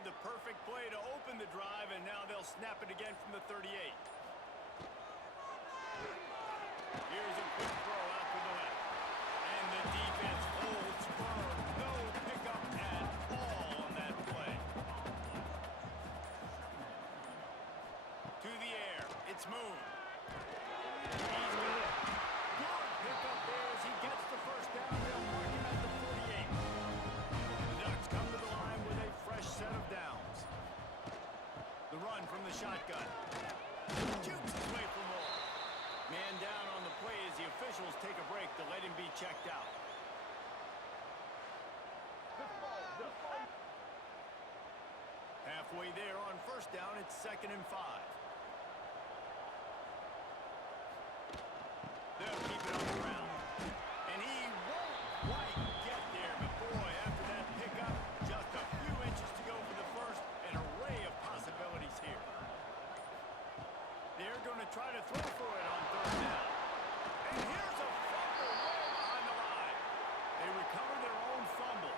had the perfect play to open the drive, and now they'll snap it again from the 38. Here's a quick throw out to the left. And the defense holds firm. No pickup at all on that play. To the air. It's Moon. He's got it. Good pickup there as he gets the first down. They'll mark him at the 48. The Ducks come to the line with a fresh set of downs. The run from the shotgun. Jukes his way for more. Man down on the play as the officials take a break to let him be checked out. Halfway there on first down, it's 2nd and 5. They'll keep it on the ground. And he won't quite get there, but boy, after that pickup, just a few inches to go for the first. An array of possibilities here. They're going to try to throw for it on 3rd down. And here's a fumble way behind the line. They recover their own fumble.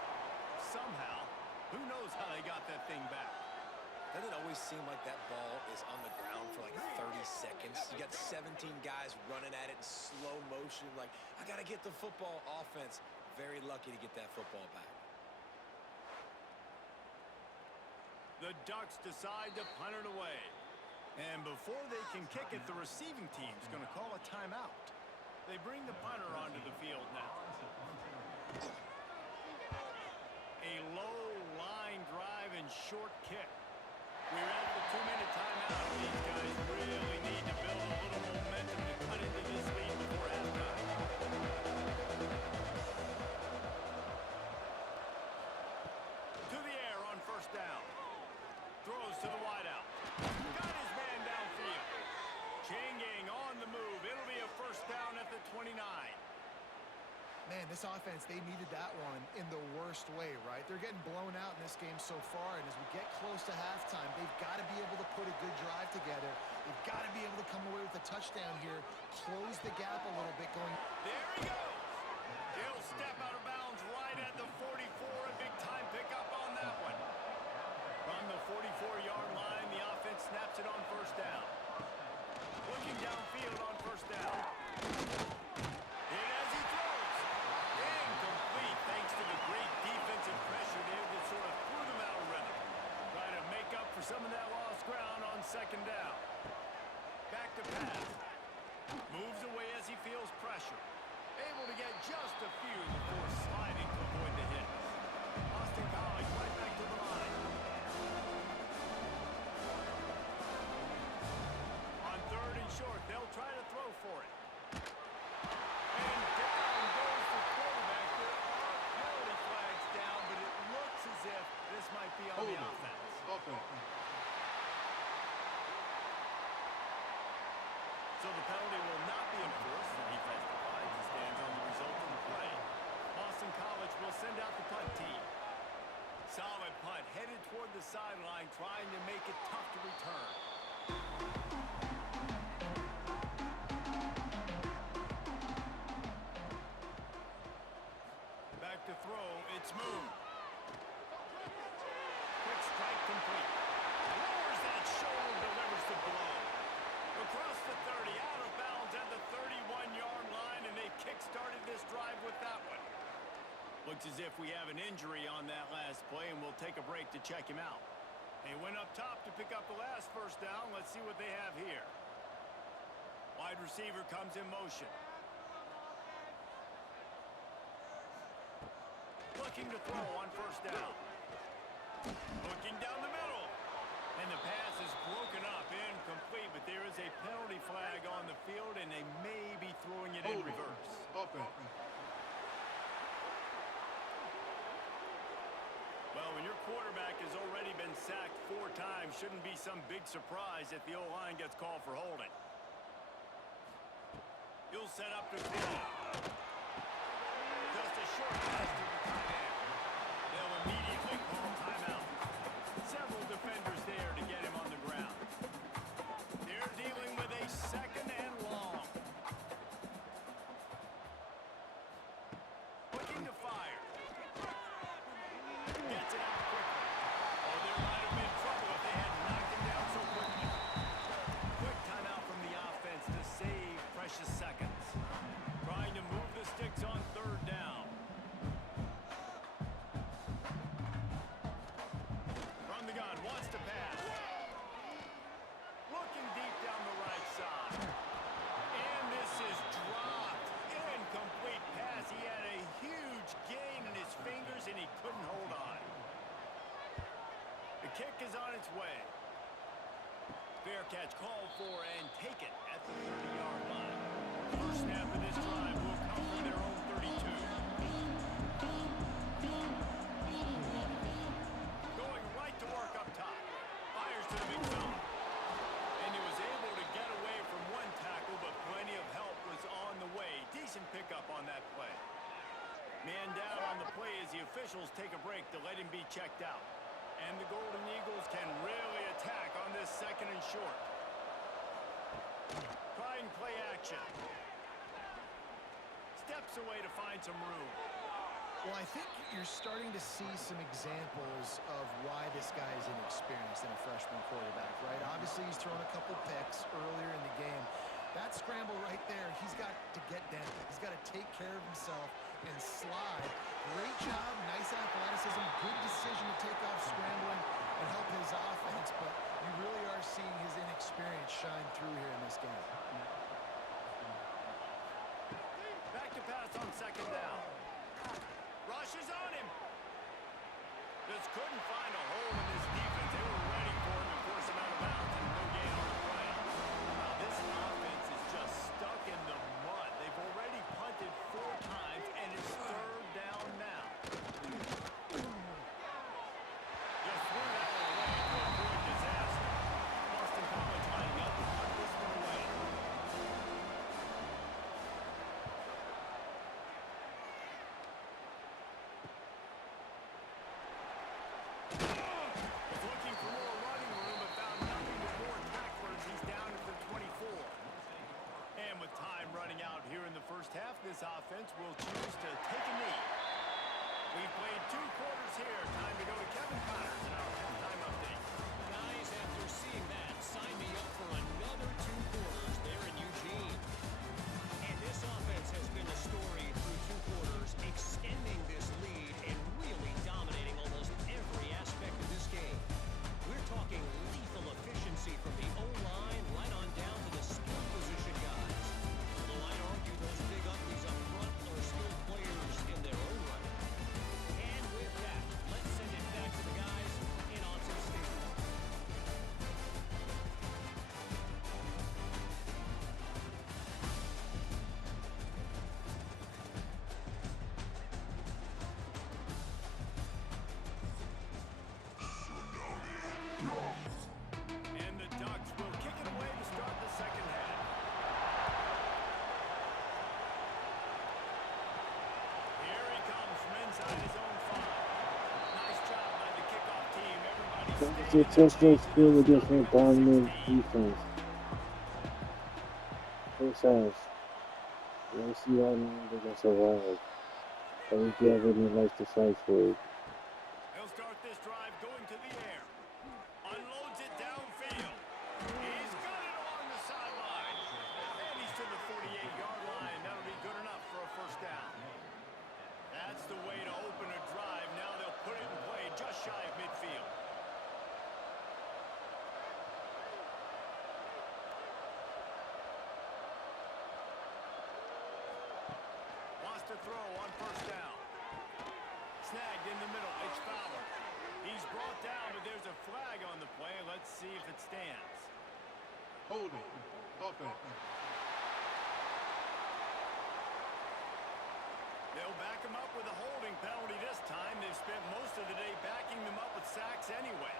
Somehow, who knows how they got that thing back. Doesn't it always seem like that ball is on the ground for like 30 seconds? You got 17 guys running at it in slow motion. Like, I got to get the football. Offense, very lucky to get that football back. The Ducks decide to punt it away. And before they can kick it, the receiving team's going to call a timeout. They bring the punter onto the field now. A low line drive and short kick. We're at the 2-minute timeout. These guys really need to build a little momentum to cut into this lead before halftime. To the air on first down. Throws to the wideout. Got his man downfield. Chain gang on the move. It'll be a first down at the 29. Man, this offense, they needed that one in the worst way, right? They're getting blown out in this game so far, and as we get close to halftime, they've got to be able to put a good drive together. They've got to be able to come away with a touchdown here, close the gap a little bit going. There he goes. He'll step out of bounds right at the 44. A big-time pickup on that one. From the 44-yard line, the offense snaps it on first down. Looking downfield on first down. Thanks to the great defensive pressure there that sort of threw them out of rhythm. Trying to make up for some of that lost ground on 2nd down. Back to pass. Moves away as he feels pressure. Able to get just a few before sliding to avoid the hits. Boston College right back to the line. On 3rd and short, they'll try to throw for it. And down goes the quarterback. There are penalty flags down, but it looks as if this might be on the offense. So the penalty will not be enforced. The defense decides to stand on the resulting play. Boston College will send out the punt team. Solid punt, headed toward the sideline, trying to make it tough to return. Back to throw, it's Moon. Quick strike complete. Lowers that shoulder, delivers the blow. Across the 30, out of bounds at the 31-yard line, and they kick-started this drive with that one. Looks as if we have an injury on that last play, and we'll take a break to check him out. They went up top to pick up the last first down. Let's see what they have here. Wide receiver comes in motion. Looking to throw on first down. Looking down the middle. And the pass is broken up, incomplete, but there is a penalty flag on the field, and they may be throwing it in reverse. Well, when your quarterback has already been sacked 4 times, shouldn't be some big surprise if the O-line gets called for holding. He'll set up to throw. Just a short pass to the tight end. They'll immediately call timeout. Several defenders there to get him on the ground. They're dealing with a 2nd and long. Looking to fire. Gets it out quickly. Oh, they're its way. Fair catch called for and taken at the 30-yard line. First snap of this drive will come from their own 32. Going right to work up top. Fires to the big zone. And he was able to get away from one tackle, but plenty of help was on the way. Decent pickup on that play. Man down on the play as the officials take a break to let him be checked out. And the Golden Eagles can really attack on this second and short. Trying play action. Steps away to find some room. Well, I think you're starting to see some examples of why this guy is inexperienced in a freshman quarterback, right? Obviously, he's thrown a couple picks earlier in the game. That scramble right there, he's got to get down. He's got to take care of himself and slide. Great job, nice athleticism, good decision to take off scrambling and help his offense, but you really are seeing his inexperience shine through here in this game. Back to pass on second down. Rushes on him. Just couldn't find a hole in this defense. They were ready for him to force him out of bounds and no gain on the play. Now this offense is just stuck in the mud. They've already punted 4 times and it's third down now. Just threw that one away to avoid disaster. Boston College lining up to punt this one away. Was looking for more running room, but found nothing but more tacklers. He's down at the 24. And with time running out here in the first half, this offense will choose to take a knee. We've played 2 quarters here. Time to go to Kevin Connors in our halftime update. Guys, after seeing that, sign me up for another 2 quarters there in Eugene. And this offense has been a story through 2 quarters, extending this lead and really dominating almost every aspect of this game. We're talking lethal efficiency from the O-line right on down to the skill position guys. Although I'd argue those big uglies up front are skilled players in their own right. And with that, let's send it back to the guys in Autzen Stadium. And the Ducks will kick it away to start the second half. Here he comes from inside his own 5. Nice job by the kickoff team. Everybody It's a touchdown skill against a dominant defense. First half. Let's see how long they can survive. I think everybody likes to fight for it. He'll start this drive going to the air. Unloads it downfield. He's got it along the sideline. And he's to the 48-yard line. That'll be good enough for a first down. That's the way to open a drive. Now they'll put it in play just shy of midfield. Wants to throw on first down. Snagged in the middle. It's Fowler. He's brought down, but there's a flag on the play. Let's see if it stands. Holding. Offense. They'll back him up with a holding penalty this time. They've spent most of the day backing them up with sacks anyway.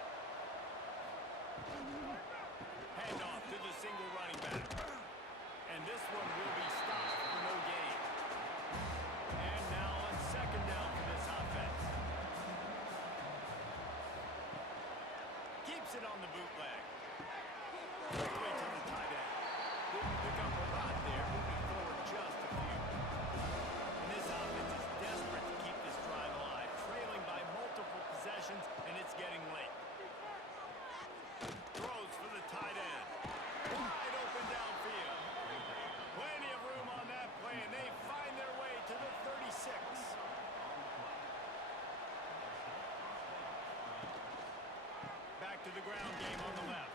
Handoff to the single running back. And this one will be stopped for no gain. And now on second down for this offense. Keeps it on the bootleg. All the way to the tight end. Didn't pick up a lot there, moving forward just a few. And this offense is desperate to keep this drive alive, trailing by multiple possessions, and it's getting late. Throws for the tight end. Wide open downfield. Plenty of room on that play, and they find their way to the 36. Back to the ground game on the left.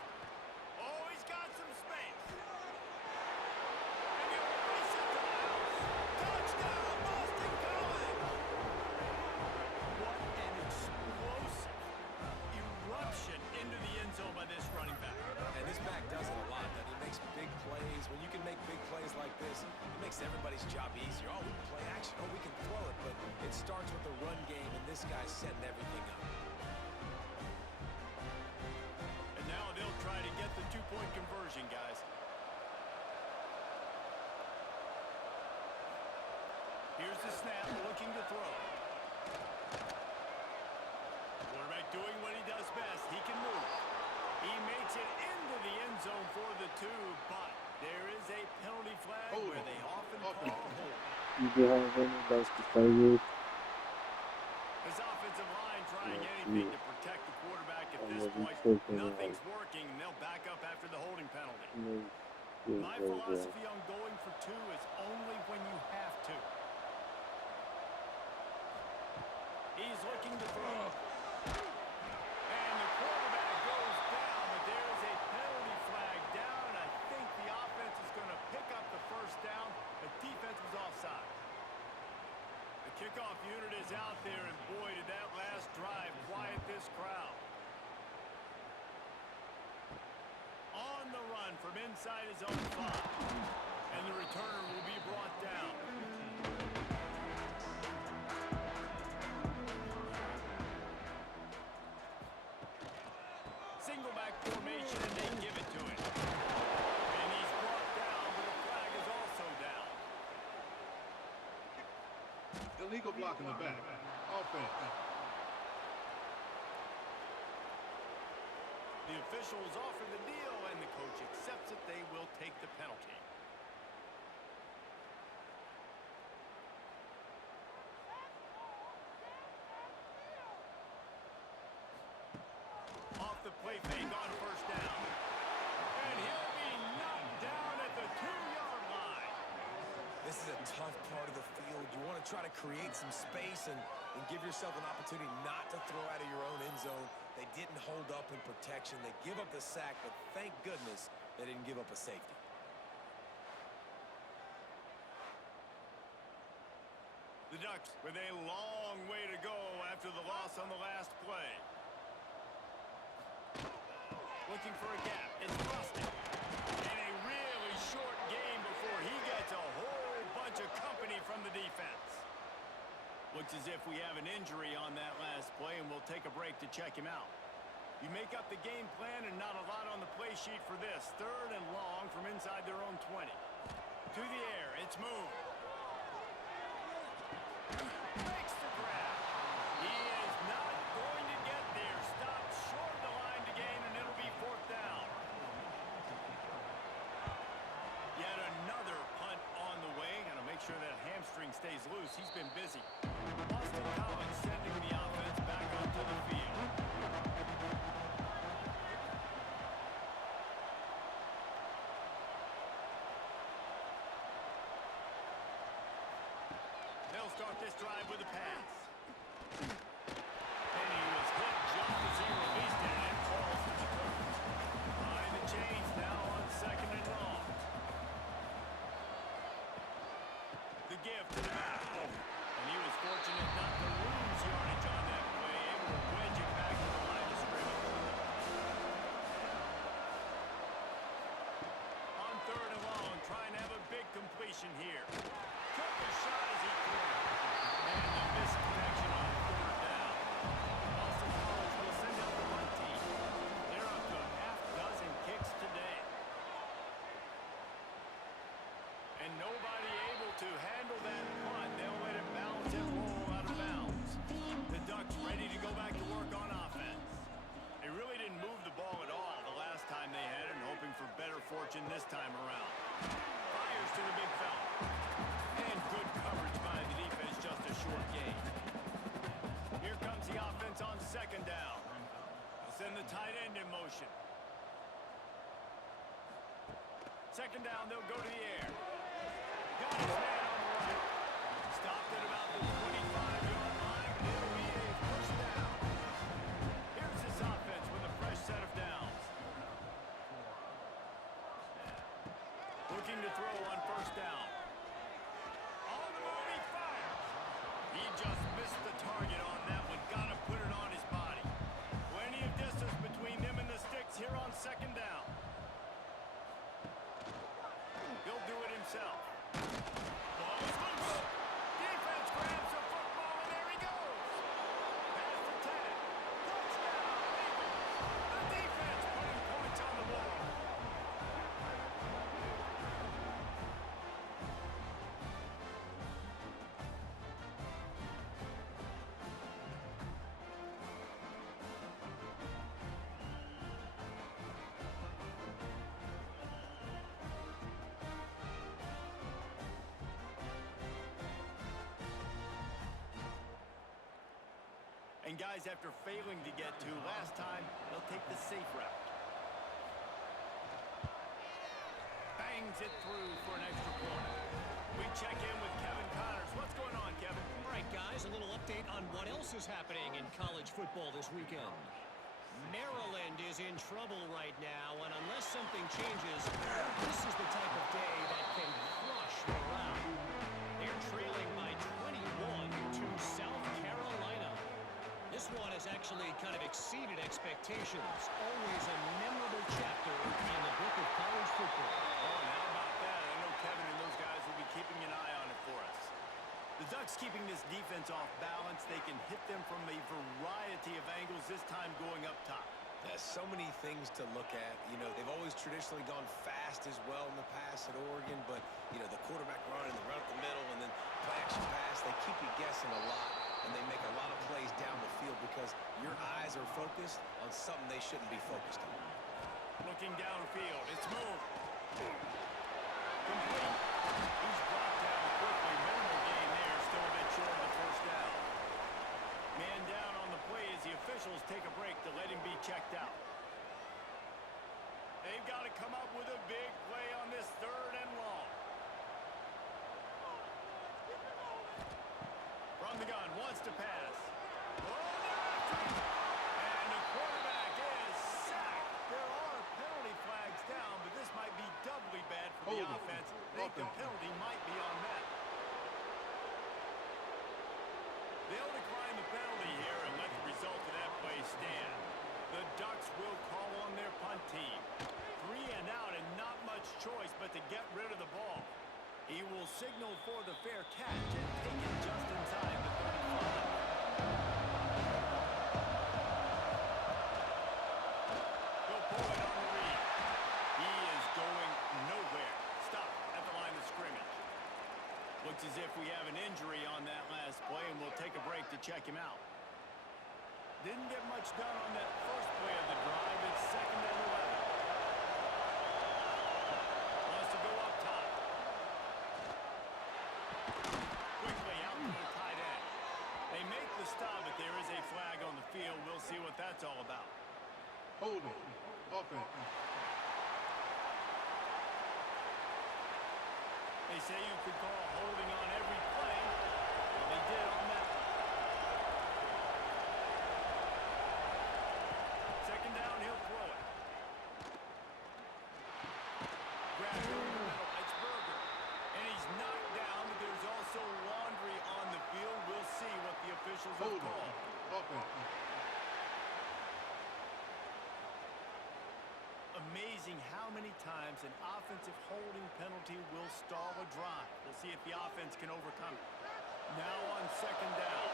Oh, he's got some space. And he'll race it to the house. Touchdown, Boston College! What an explosive eruption into the end looking to throw. Quarterback doing what he does best. He can move. He makes it into the end zone for the 2, but there is a penalty flag Hold where on. they often Offense. call a hold. You do have any last to target. This offensive line trying Yeah, anything yeah. to protect the quarterback at I'm this gonna be point. taking Nothing's working, and they'll back up after the holding penalty. My right there. philosophy on going for 2 is only when you have to. He's looking to throw. And the quarterback goes down, but there is a penalty flag down. I think the offense is going to pick up the first down. The defense was offside. The kickoff unit is out there, and boy, did that last drive quiet this crowd. On the run from inside his own 5. And the returner will be brought down. Single back formation, and they give it to him. And he's brought down, but the flag is also down. Illegal block in the back. Offense. The officials offer the deal, and the coach accepts it. They will take the penalty. Off the play fake on first down. And he'll be knocked down at the 2-yard line. This is a tough part of the field. You want to try to create some space and give yourself an opportunity not to throw out of your own end zone. They didn't hold up in protection. They give up the sack, but thank goodness they didn't give up a safety. The Ducks with a long way to go after the loss on the last play. Looking for a gap. It's Rusty. And a really short game before he gets a whole bunch of company from the defense. Looks as if we have an injury on that last play, and we'll take a break to check him out. You make up the game plan and not a lot on the play sheet for this. 3rd and long from inside their own 20. To the air. It's Moon. Makes the grab. He is not going to get there. Stopped short of the line to gain, and it'll be 4th down. Yet another punt on the way. Got to make sure that hamstring stays loose. He's been busy. Boston College sending the offense back onto the field. They'll start this drive with a pass. And he was hit just as he released it, and it falls to the turf. Behind the chains now on 2nd and long. The give to the back. And he was fortunate not to lose yardage on that play, able to wedge it back to the line of scrimmage. On 3rd and long, trying to have a big completion here. Took a shot as he threw. And the misconnection on 3rd down. Boston College will send out the punt team. They're up to a half-dozen kicks today. And nobody able to handle that punt. They'll let it bounce and roll out of bounds. The Ducks ready to go back to work on offense. They really didn't move the ball at all the last time they had it, and hoping for better fortune this time around. Fires to the big fella. And good coverage by the defense, just a short gain. Here comes the offense on 2nd down. They'll send the tight end in motion. 2nd down, they'll go to the air. Got his man on the right. Stopped at about the 25-yard line, but it'll be a first down. Here's this offense with a fresh set of downs. Looking to throw on 1st down. On the move, he fires. He just missed the target on that one. Got to put it on his body. Plenty of distance between them and the sticks here on 2nd down. He'll do it himself. Ball is loose. Defense grabs the football, and there he goes. Past the 10. Touchdown, Eagles. The defense putting points on the board. guys after failing to get to. Last time, they'll take the safe route. Bangs it through for an extra point. We check in with Kevin Connors. What's going on, Kevin? All right, guys, a little update on what else is happening in college football this weekend. Maryland is in trouble right now, and unless something changes, this is the type of day that can crush morale. They're trailing by 21 to South Carolina. This one has actually kind of exceeded expectations. Always a memorable chapter in the book of college football. Oh, and how about that? I know Kevin and those guys will be keeping an eye on it for us. The Ducks keeping this defense off balance. They can hit them from a variety of angles, this time going up top. There's so many things to look at. You know, they've always traditionally gone fast as well in the past at Oregon, but, you know, the quarterback run and the run up the middle and then play action pass, they keep you guessing a lot, and they make a lot of plays down the field because your eyes are focused on something they shouldn't be focused on. Looking downfield. It's moved. Complete. He's brought down quickly. Minimal gain there. Still a bit short of the first down. Man down on the play as the officials take a break to let him be checked out. They've got to come up with a big play on this 3rd and long. From the gun, wants to pass. And the quarterback is sacked. There are penalty flags down, but this might be doubly bad for the offense. I think the penalty might be on that. They'll decline the penalty here and let the result of that play stand. The Ducks will call on their punt team. 3 and out and not much choice but to get rid of the ball. He will signal for the fair catch and take it just inside the 35. He'll pull it on the read. He is going nowhere. Stop at the line of scrimmage. Looks as if we have an injury on that last play, and we'll take a break to check him out. Didn't get much done on that first play of the drive. It's 2nd and 11. Wants to go up top. Quickly out to the tight end. They make the stop, but there is a flag on the field. We'll see what that's all about. Holding. Offense. They say you could call holding on every play. Well, they did on that. 2nd down, he'll throw it. Grab it over the middle. It's Berger. And he's knocked down, but there's also Laundry on the field. We'll see what the officials have Holding. called. Offense. Amazing how many times an offensive holding penalty will stall a drive. We'll see if the offense can overcome it. Now on 2nd down.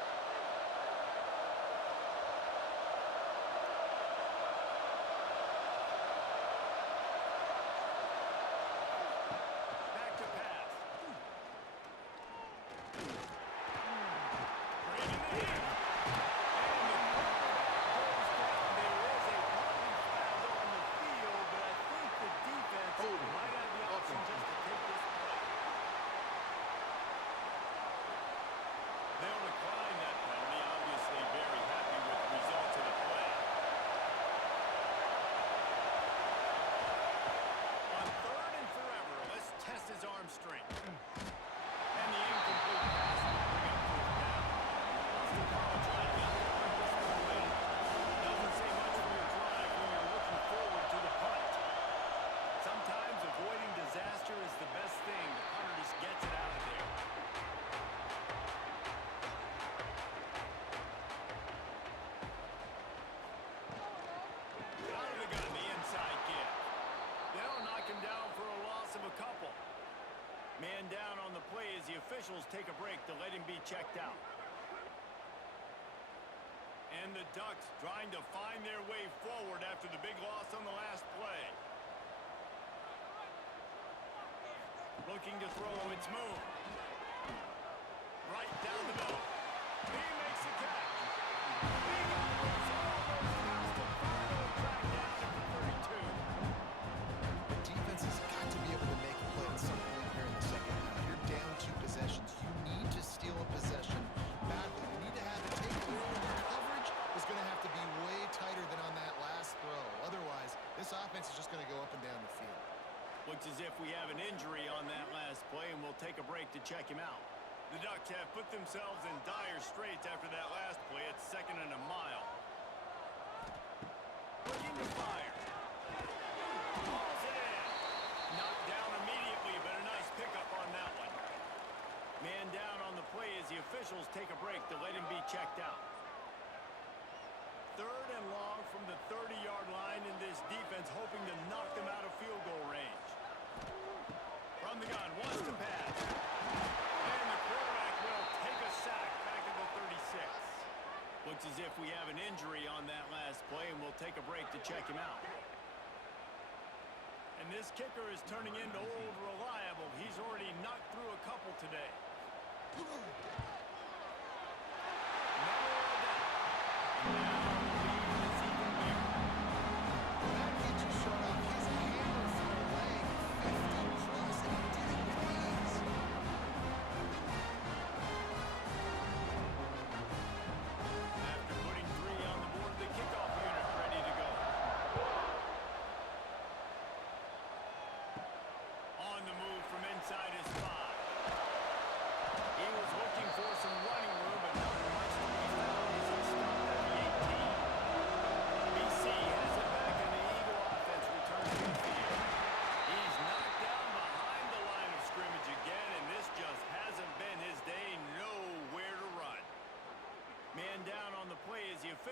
Back to pass. Bring it in. And the quarterback goes down. There is a penalty flag on the field, but I think the defense Holding. might have the option just to take this play. They'll decline that penalty. Obviously very happy with the results of the play. On 3rd and forever, let's test his arm strength. And the incomplete pass will bring up 4th down. Boston College lining up to punt this one away. Doesn't say much for your drive when you're looking forward to the punt. Sometimes avoiding disaster is the best thing. The punter just gets it out of there. Out of the gun, the inside give. They'll knock him down for a loss of a couple. Man down on the play as the officials take a break to let him be checked out. And the Ducks trying to find their way forward after the big loss on the last play. Looking to throw, it's Moon. Right down the middle. He makes the catch. He almost has to finally track down at the 32. The defense has got to be able to make a play at some point here in the 2nd half. You're down 2 possessions. You need to steal a possession badly. You need to have it take a little more coverage to go up and down the field. Looks as if we have an injury on that last play, and we'll take a break to check him out. The Ducks have put themselves in dire straits after that last play at 2nd and a mile. Looking to fire. Balls it in. Knocked down immediately, but a nice pickup on that one. Man down on the play as the officials take a break to let him be checked out. 3rd and long from the 30-yard line, in this defense hoping to knock them out of field goal range. From the gun, wants to pass. And the quarterback will take a sack back at the 36. Looks as if we have an injury on that last play, and we'll take a break to check him out. And this kicker is turning into old reliable. He's already knocked through a couple today.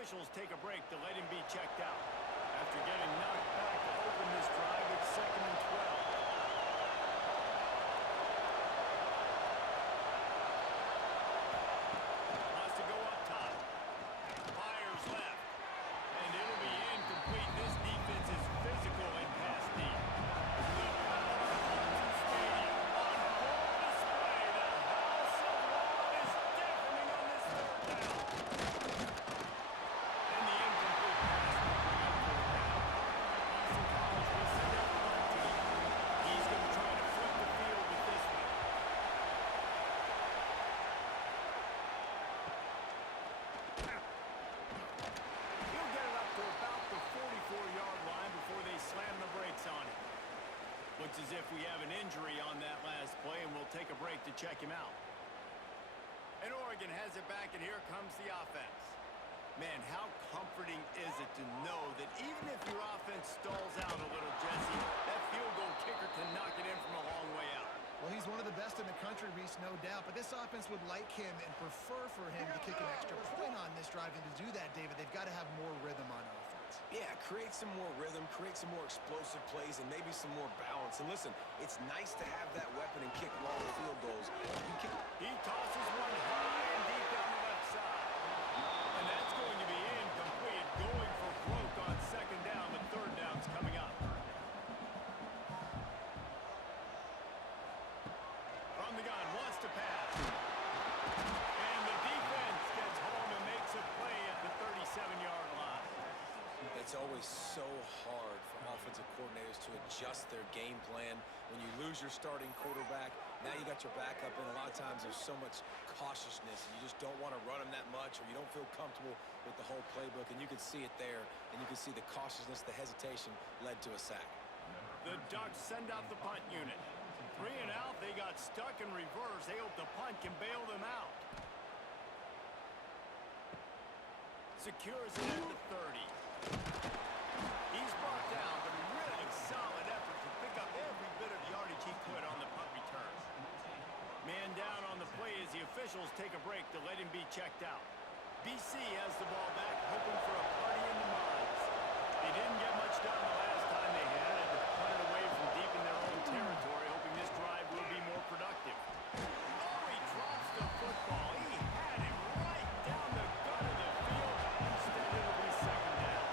Officials take a break to let him be checked out. After getting knocked back to open this drive, it's 2nd and 12. Wants to go up top. Fires left. And it'll be incomplete. This defense is physical and pass deep. The power of Hudson Stadium on full display. The House of Law is deafening on this 3rd down. Looks as if we have an injury on that last play, and we'll take a break to check him out. And Oregon has it back, and here comes the offense. Man, how comforting is it to know that even if your offense stalls out a little, Jesse, that field goal kicker can knock it in from a long way out. Well, he's one of the best in the country, Reese, no doubt. But this offense would like him and prefer for him to kick an extra point on this drive. And to do that, David, they've got to have more rhythm on offense. Yeah, create some more rhythm, create some more explosive plays, and maybe some more balance. And listen, it's nice to have that weapon and kick long field goals. He tosses one high and deep down the left side. And that's going to be incomplete. Going for broke on 2nd down, but 3rd down's coming up. From the gun, wants to pass. And the defense gets home and makes a play at the 37-yard line. It's always so hard for offensive coordinators to adjust their game plan. When you lose your starting quarterback, now you got your backup, and a lot of times there's so much cautiousness. You just don't want to run them that much, or you don't feel comfortable with the whole playbook, and you can see it there, and you can see the cautiousness, the hesitation led to a sack. The Ducks send out the punt unit. 3 and out, they got stuck in reverse. They hope the punt can bail them out. Secures it at the 30. He's brought down, but a really solid effort to pick up every bit of yardage he could on the punt return. Man down on the play as the officials take a break to let him be checked out. BC has the ball back, hoping for a party in the Mons. They didn't get much done the last time they had to punt it away from deep in their own territory, hoping this drive will be more productive. Oh, he drops the football. He had him right down the gut of the field. Instead, it'll be 2nd down.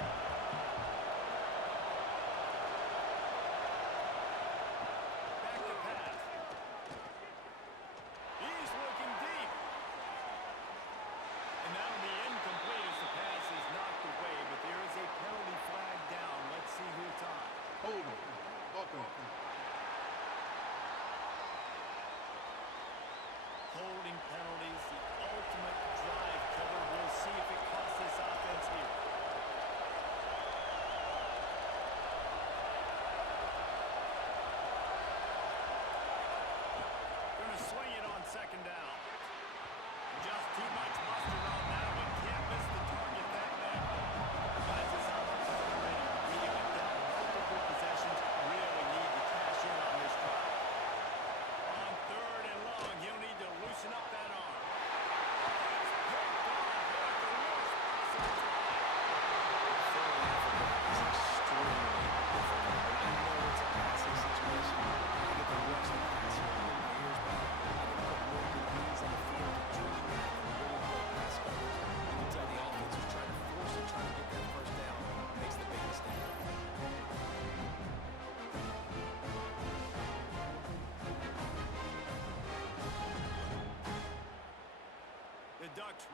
Back to pass. He's looking deep. And that'll be incomplete as the pass is knocked away, but there is a penalty flag down. Let's see who it's on.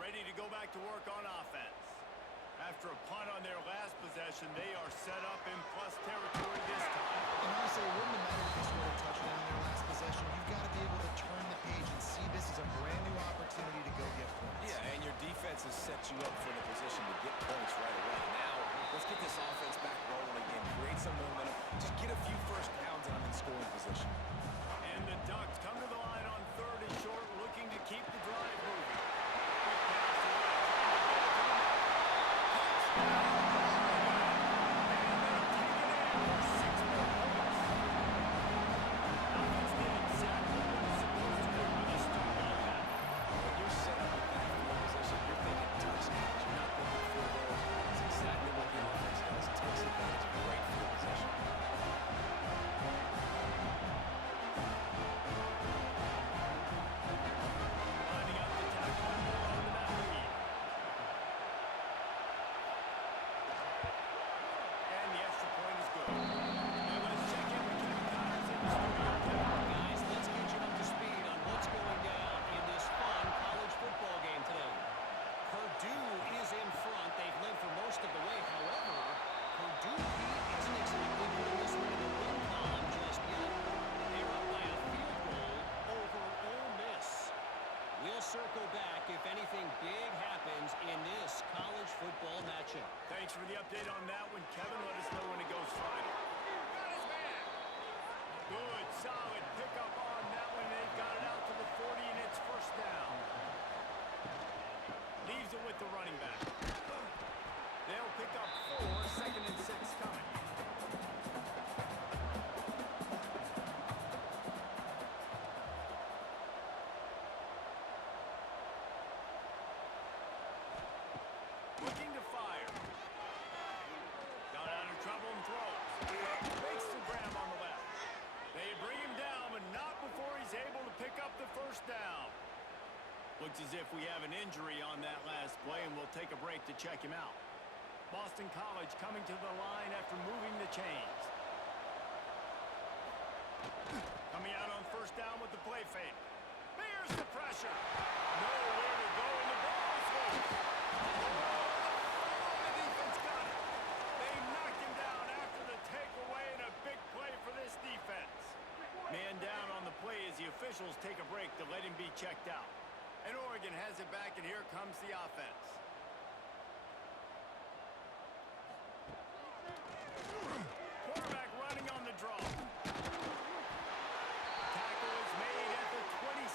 ready to go back to work on offense. After a punt on their last possession, they are set up in plus territory this time. And honestly, it wouldn't have mattered if they scored a touchdown in their last possession. You've got to be able to turn the page and see this as a brand new opportunity to go get points. Yeah, and your defense has set you up for the position to get points right away. Now, let's get this offense back rolling again, create some momentum, just get a few first downs and I'm in scoring position. And the Ducks come to the line on 3rd and short, looking to keep the drive moving. Quick pass to the left. Circle back if anything big happens in this college football matchup. Thanks for the update on that one, Kevin. Let us know when it goes final. Good, solid pickup on that one. They've got it out to the 40, and it's first down. Leaves it with the running back. They'll pick up 4, 2nd and 6 coming. Looking to fire. Got out of trouble and throws. Makes the grab on the left. They bring him down, but not before he's able to pick up the first down. Looks as if we have an injury on that last play, and we'll take a break to check him out. Boston College coming to the line after moving the chains. Coming out on first down with the play fake. There's the pressure. Nowhere to go, and the ball is loose. The defense got it. They knocked him down after the takeaway, and a big play for this defense. Man down on the play as the officials take a break to let him be checked out. And Oregon has it back, and here comes the offense. Quarterback running on the draw. Tackle is made at the 27.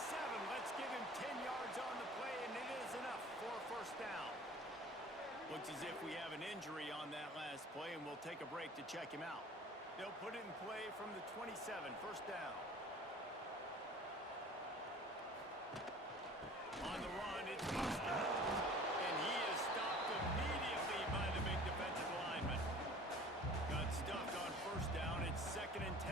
Let's give him 10 yards on the play, and it is enough for a first down. Looks as if we have an injury on that last play, and we'll take a break to check him out. They'll put it in play from the 27, first down. On the run, it's Mustard. And he is stopped immediately by the big defensive lineman. Got stuffed on first down. It's 2nd and 10.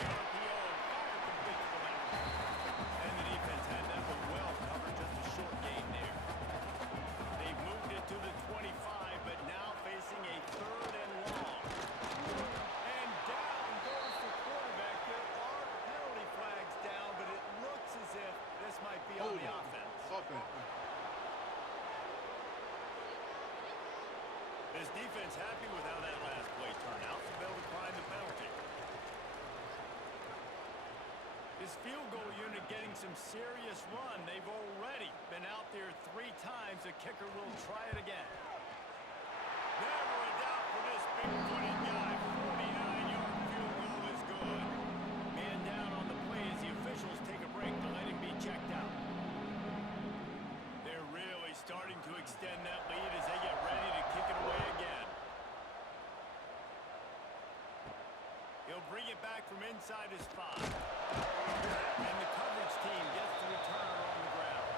The RPO fire complete to the left. And the defense had that one well covered, just a short gain there. They've moved it to the 25, but now facing a 3rd and long. And down goes the quarterback. There are penalty flags down, but it looks as if this might be on the offense. This defense happy with how that last play turned out, so they'll decline the penalty. This field goal unit getting some serious run. They've already been out there 3 times. The kicker will try it again. Never a doubt for this big-footed guy. 49-yard field goal is good. Man down on the play as the officials take a break to let him be checked out. They're really starting to extend that lead as they get ready to kick it away again. He'll bring it back from inside his 5. And the coverage team gets the returner on the ground.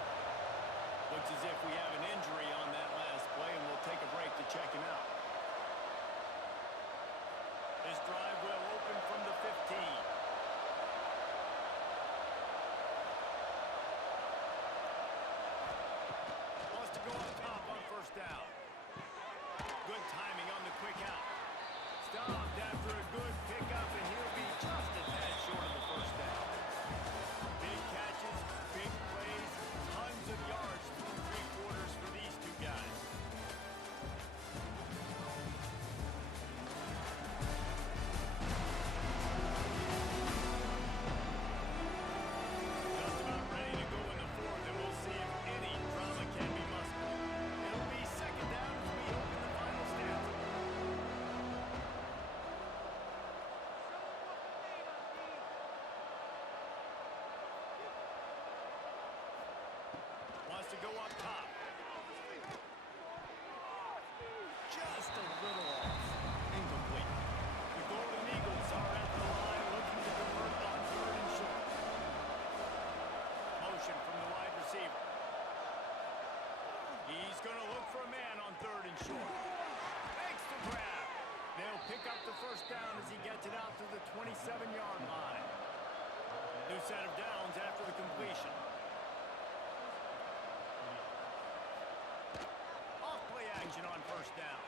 Looks as if we have an injury on that last play, and we'll take a break to check him out. This drive will open from the 15. Wants to go up top on first down. Good timing on the quick out. Stopped after a good pickup, and he'll be just a tad short of the first down. Big first down as he gets it out to the 27-yard line. New set of downs after the completion. Off-play action on first down.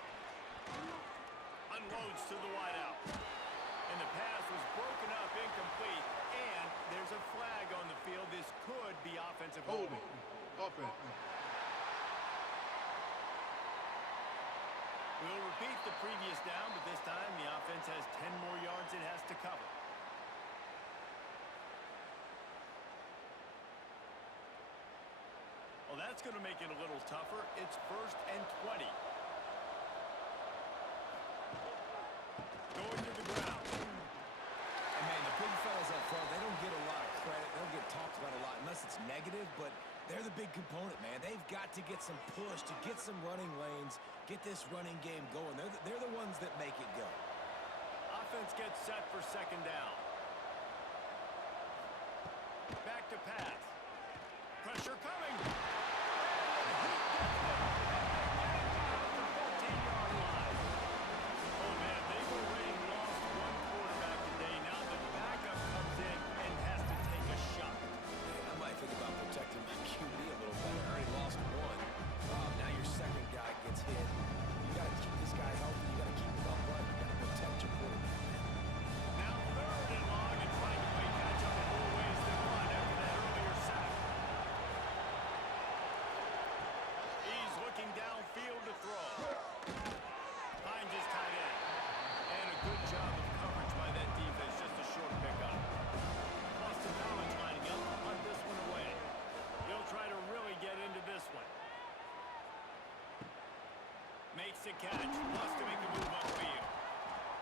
Unloads to the wideout. And the pass was broken up, incomplete, and there's a flag on the field. This could be offensive holding. Offense. We'll repeat the previous down, but this time the offense has 10 more yards it has to cover. Well, that's going to make it a little tougher. It's 1st and 20. Going to the ground. And, man, the big fellas up front, they don't get a lot of credit. They don't get talked about a lot unless it's negative, but they're the big component, man. They've got to get some push, to get some running lanes, get this running game going. They're the ones that make it go. Offense gets set for second down. Back to pass. Pressure coming. Makes the catch, wants to make a move upfield.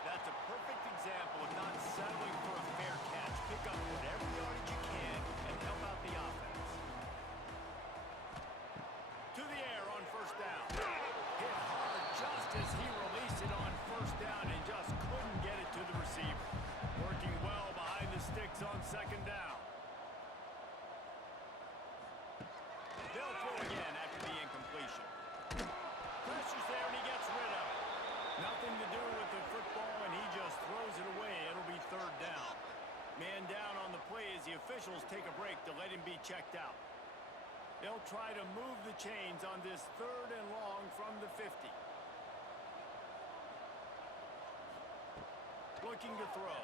That's a perfect example of not settling for a fair catch. Pick up whatever yardage you can and help out the offense. To the air on first down. Hit hard just as he released it on first down and just couldn't get it to the receiver. Working well behind the sticks on second down. They'll throw again after the incompletion. Pressure's there and he gets rid of it. Nothing to do with the football and he just throws it away. It'll be third down. Man down on the play as the officials take a break to let him be checked out. They'll try to move the chains on this 3rd and long from the 50. Looking to throw.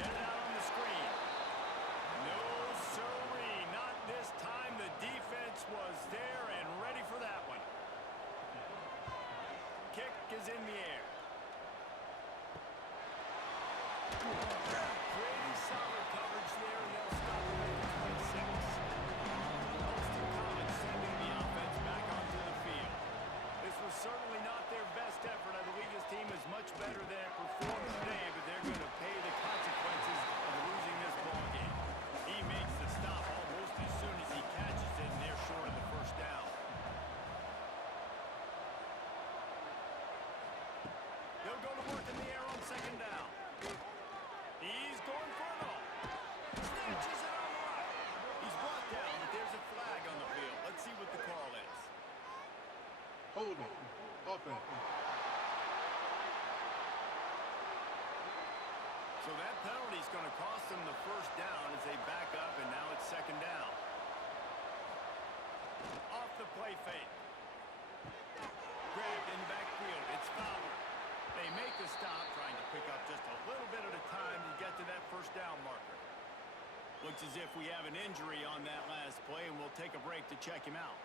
Get it out on the screen. No sirree, not this time. The defense was there and ready for that one. Kick is in the air. Pretty solid coverage there, and they'll stop it at 26. Boston College sending the offense back onto the field. This was certainly not their best effort. I believe this team is much better than it performed today, but they're going to pay the consequences of losing this ball game. He makes the stop almost as soon as he catches it, and they're short of the first down. He'll go to work in the air on second down. He's going for it all. Snatches it on the right. He's brought down, but there's a flag on the field. Let's see what the call is. Holding. Offense. So that penalty is going to cost them the first down as they back up, and now it's second down. Off the play fake. Grabbed in the backfield. It's Fowler. They make the stop, trying to pick up just a little bit at a time to get to that first down marker. Looks as if we have an injury on that last play, and we'll take a break to check him out.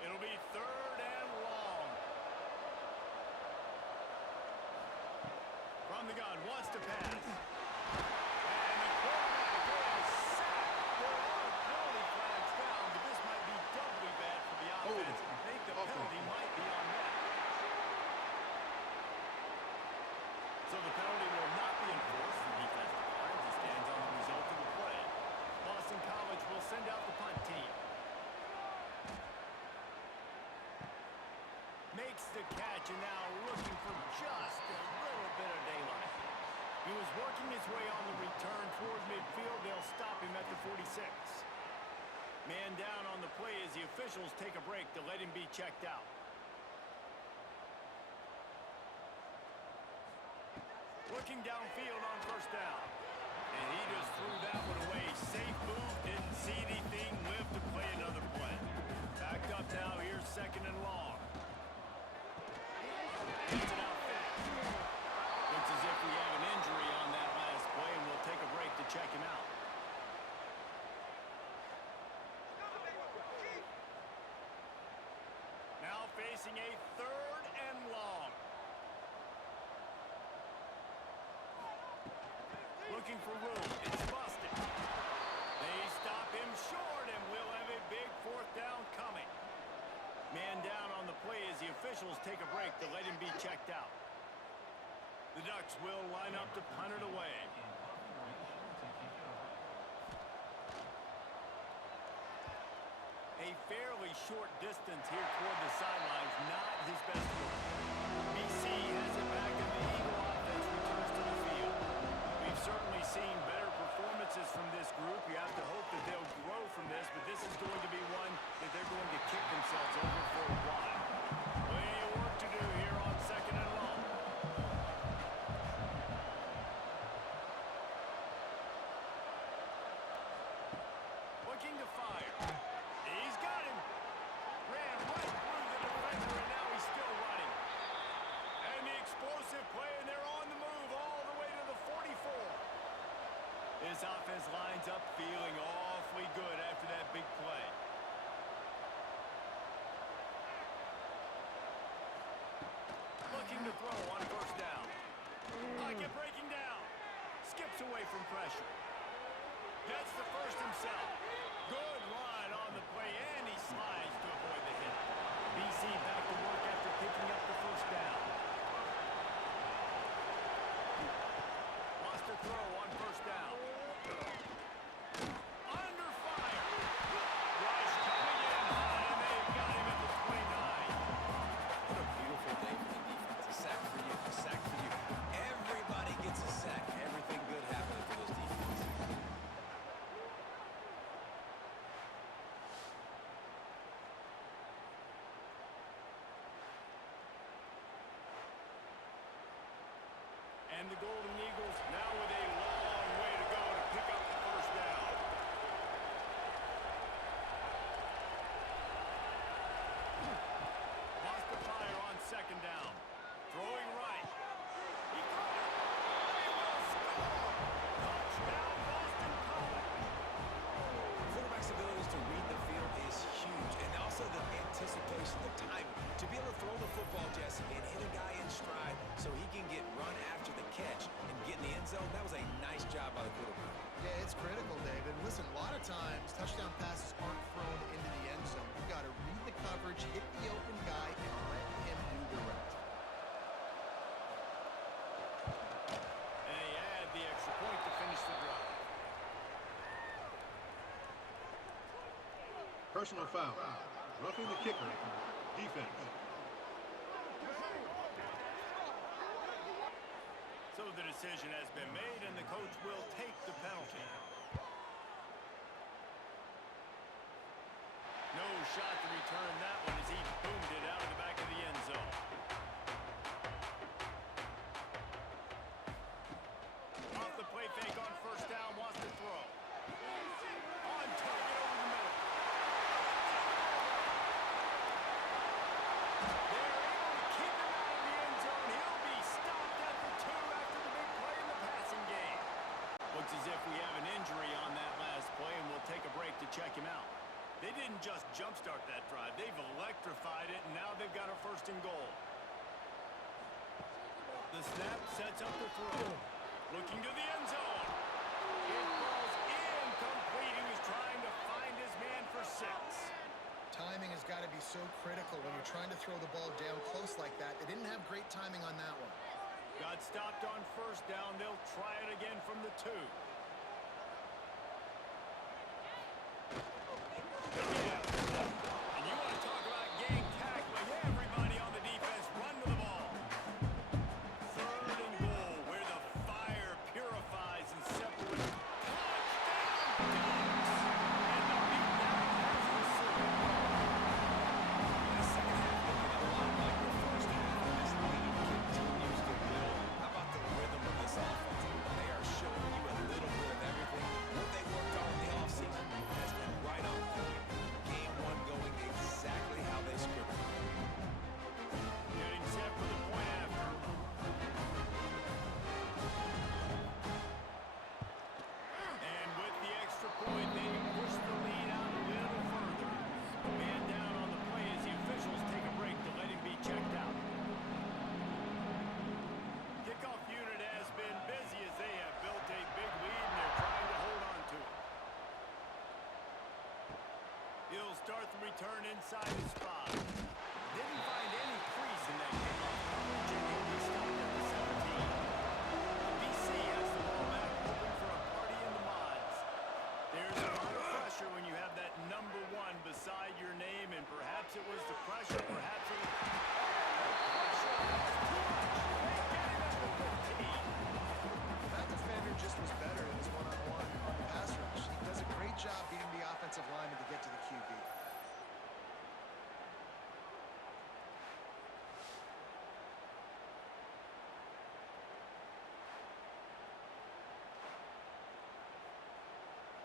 It'll be 3rd and long. From the gun, wants to pass. And the quarterback is sacked. There are penalty flags down, but this might be doubly bad for the offense. I think the penalty might be on that. So the penalty will not be enforced. The defense declines. He stands on the result of the play. Boston College will send out the punt team. Makes the catch and now looking for just a little bit of daylight. He was working his way on the return toward midfield. They'll stop him at the 46. Man down on the play as the officials take a break to let him be checked out. looking downfield on first down. And he just threw that one away. Safe move, didn't see anything, lived to play another play. Backed up now, here's second and long. Gets it out fast. Looks as if we have an injury on that last play, and we'll take a break to check him out. Now facing a third and long. Looking for room. It's busted. They stop him short, and we'll have a big fourth down coming. Man down on the play as the officials take a break to let him be checked out. The Ducks will line up to punt it away. A fairly short distance here toward the sidelines, not his best work. BC has it back, and the Eagle offense returns to the field. We've certainly seen better performances from this group. You have to hope that they'll grow from this, but this is going to be one that they're going to kick themselves over for a while. Plenty of work to do here on second and long. Looking to fire. He's got him. Ran right through the defender, and now he's still running. And the explosive play, and they're on the move all the way to the 44. This offense lines up feeling awfully good after that big play. Looking to throw on first down. Pocket breaking down. Skips away from pressure. Gets the first himself. Good line on the play, and he slides to avoid the hit. BC back to work after picking up the first down. Lost a throw on first down. Under fire. Rush coming in high, and they've got him at the 29. What a beautiful day for the defense. A sack for you, a sack for you. Everybody gets a sack. Everything good happening for this defense. And the Golden Eagles now with a long way to go to pick up the first down. Lost the fire on second down. Throwing right. He caught it. He will score. Touchdown, Boston College. Quarterback's abilities to read the field is huge, and also the anticipation, the timing. To be able to throw the football, Jesse, and hit a guy in stride so he can get run after the catch and get in the end zone, that was a nice job by the quarterback. Yeah, it's critical, David. Listen, a lot of times touchdown passes aren't thrown into the end zone. You've got to read the coverage, hit the open guy, and let him do the rest. And they add the extra point to finish the drive. Personal foul. Roughing the kicker. Defense. So the decision has been made, and the coach will take the penalty. No shot to return that one as he boomed it out of the back of the end zone. Off the play fake on first down, wants to throw. On target over the middle. They're able to keep him out of the end zone. He'll be stopped at the 2 after the big play in the passing game. Looks as if we have an injury on that last play, and we'll take a break to check him out. They didn't just jumpstart that drive. They've electrified it, and now they've got a first and goal. The snap sets up the throw. Looking to the end zone. It falls incomplete. He was trying to find his man for 6. Timing has got to be so critical when you're trying to throw the ball down close like that. They didn't have great timing on that one. Got stopped on first down. They'll try it again from the 2. And you want to talk about gang tackling. Everybody on the defense run to the ball. Third and goal, where the fire purifies and separates. Touchdown, Ducks! And the beatdown has ensued. The second half looking a lot like the first half, and this lead continues to build. How about the rhythm of this return inside the spot. Didn't find any crease in that kickoff coverage, and he'll be stopped at the 17. BC has the ball back, hoping for a party in the mods. There's a lot of pressure when you have that number 1 beside your name, and perhaps it was the pressure, perhaps it was... Pressure was too much. They get him at the 15. That defender just was better in his one-on-one on the pass rush. He does a great job beating the offensive lineman to get to the QB.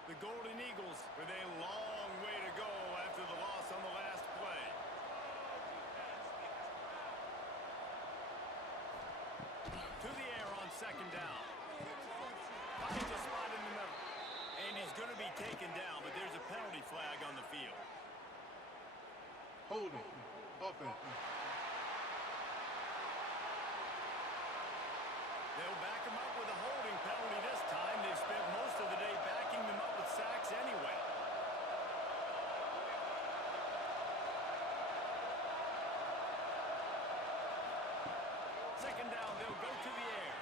The Golden Eagles with a long way to go after the loss on the last play. To the air on second down. Finds a spot in the middle. And he's going to be taken down, but there's a penalty flag on the field. Holding. Offense. They'll back him up with a holding penalty this time. They've spent most of the day backing them up with sacks anyway. Second down, they'll go to the air.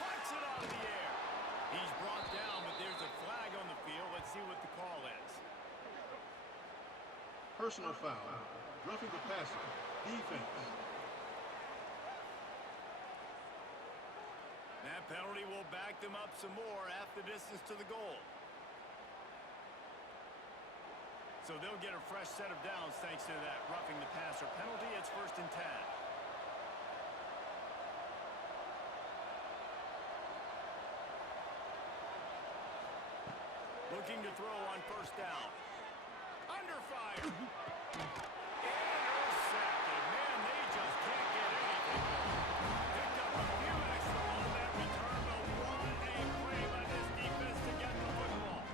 Flicks it out of the air. He's brought down, but there's a flag on the field. Let's see what the call is. Personal foul. Roughing the passer. Defense. That penalty will back them up some more, half the distance to the goal. So they'll get a fresh set of downs thanks to that roughing the passer penalty. It's 1st and 10. Looking to throw on 1st down. Under fire. Intercepted. Man, they just can't get anything. Picked up a few extra on that return, but what a play by this defense to get the football.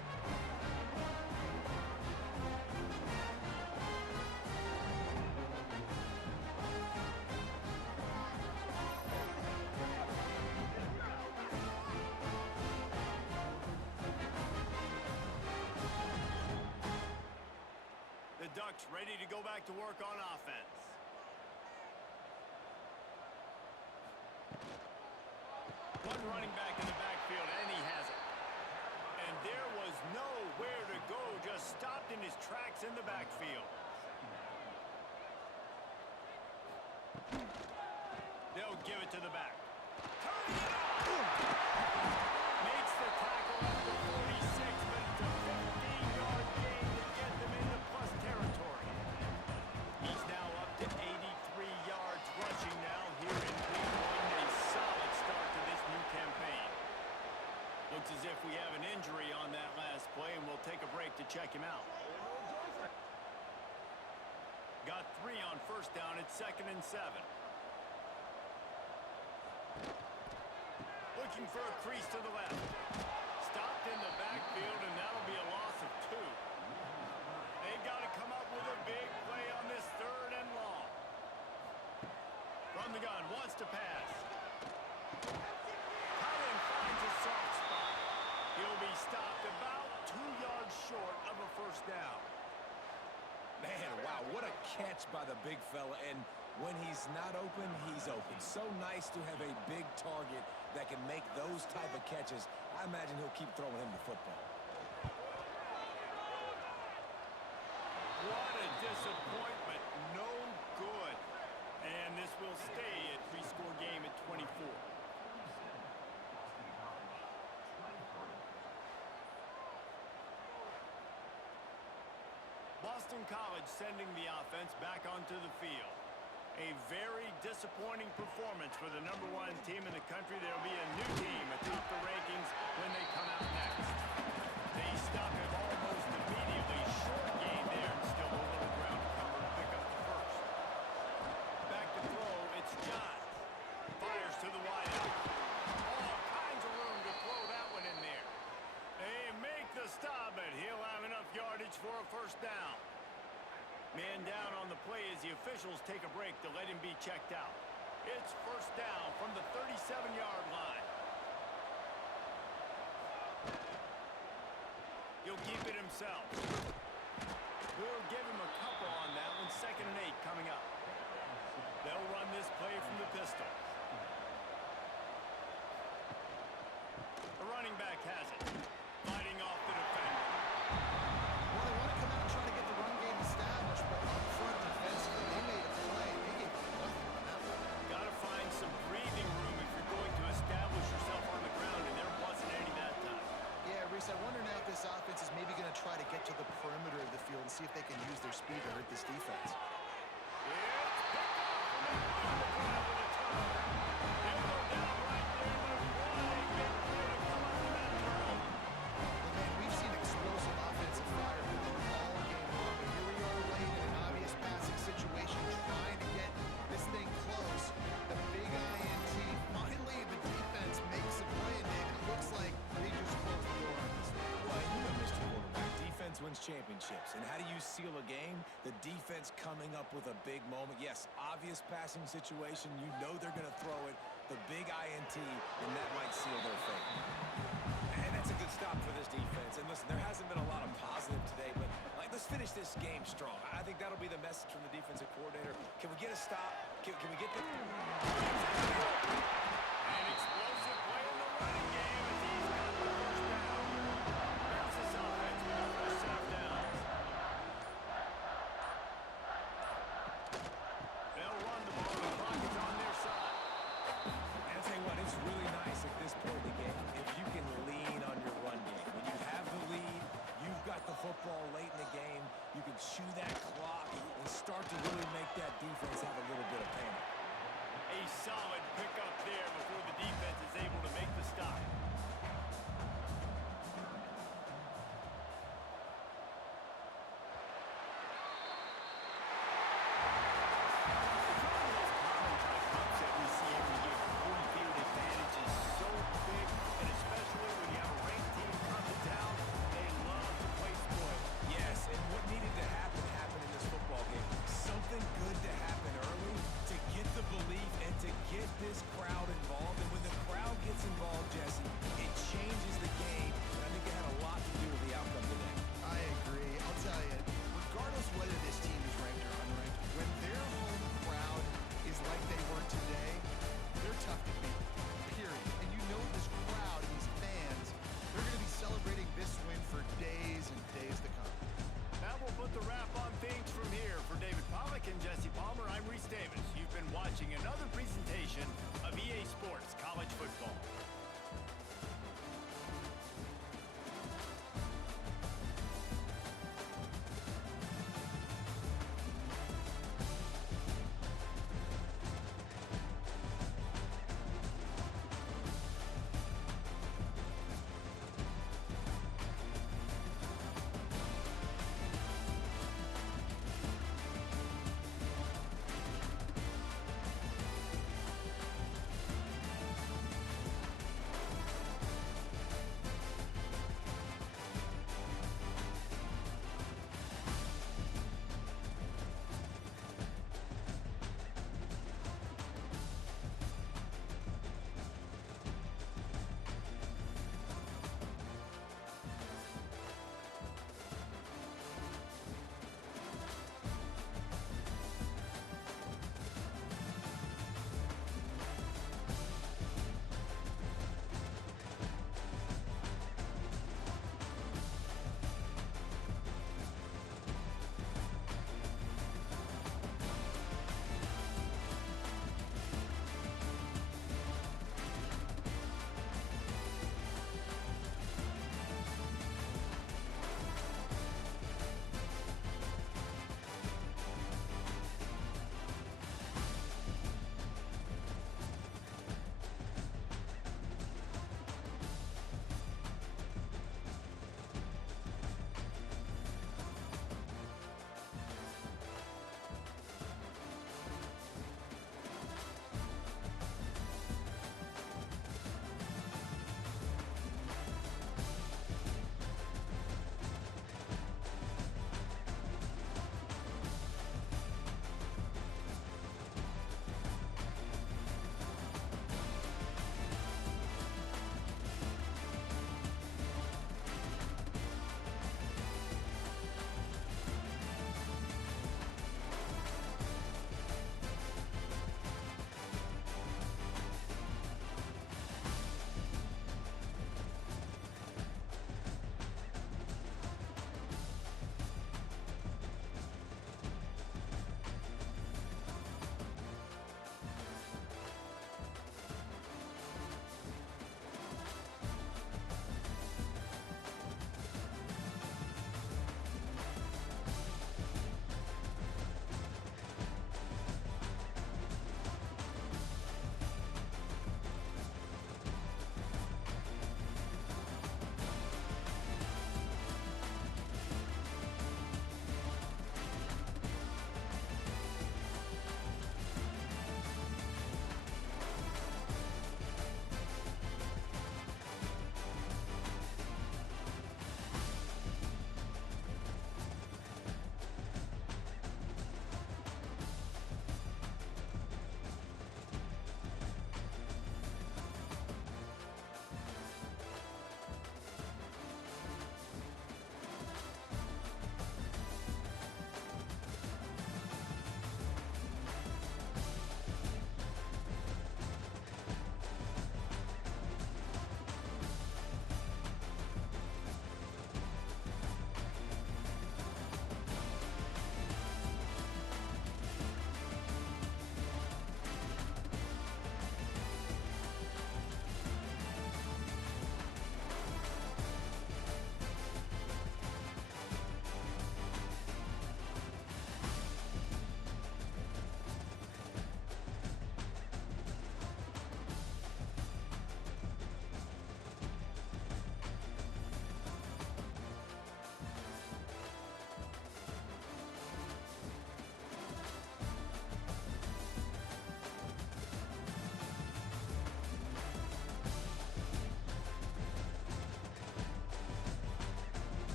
The Ducks ready to go back to work on offense. One running back in the backfield, and he has it. And there was nowhere to go, just stopped in his tracks in the backfield. They'll give it to the back. Turning it off! Makes the tackle at the 46, but it's a 15-yard gain to get them into plus territory. He's now up to 83 yards rushing now here in week 1. A solid start to this new campaign. Looks as if we have an injury on that last play, and we'll take a break to check him out. Got 3 on 1st down. It's 2nd and 7. Looking for a crease to the left. Stopped in the backfield, and that'll be a loss of 2. They've got to come up with a big play on this 3rd and long. From the gun, wants to pass. Tight end finds a soft spot. He'll be stopped about 2 yards short of a 1st down. Man, wow, what a catch by the big fella. And when he's not open, he's open. So nice to have a big target that can make those type of catches. I imagine he'll keep throwing him the football. What a disappointment. No good. And this will stay a 3-score game at 24. Boston College sending the offense back onto the field. A very disappointing performance for the number 1 team in the country. There'll be a new team atop the rankings when they come out next. They stop him almost immediately. Short gain there and still a little ground to cover to pick up the 1st. Back to throw, it's John. Fires to the wideout. All kinds of room to throw that one in there. They make the stop, but he'll have enough yardage for a 1st down. Man down on the play as the officials take a break to let him be checked out. It's 1st down from the 37-yard line. He'll keep it himself. They'll give him a couple on that one. 2nd and 8 coming up. They'll run this play from the pistol. The running back has it. Fighting off the defender. Well, they want to come out and try to get the run game established, but up front defensively, they made a play. They gave nothing on that one. Got to find some breathing room if you're going to establish yourself on the ground, and there wasn't any that time. Yeah, Reese, I wonder now if this offense is maybe going to try to get to the perimeter of the field and see if they can use their speed to hurt this defense. Well, man, we've seen explosive offensive fire all game long, but here we are late in an obvious passing situation trying to get this thing close. The big INT. Finally, the defense makes a play, and David, it looks like they just closed the door on this one. Well, you know, Mr. Quarterback, defense wins championships. And how do you seal a game? The defense coming up with a big moment. Yes, obvious passing situation. You know they're going to throw it. The big INT, and that might seal their fate. And that's a good stop for this defense. And listen, there hasn't been a lot of positive today, but let's finish this game strong. I think that'll be the message from the defensive coordinator. Can we get a stop? Can we get the...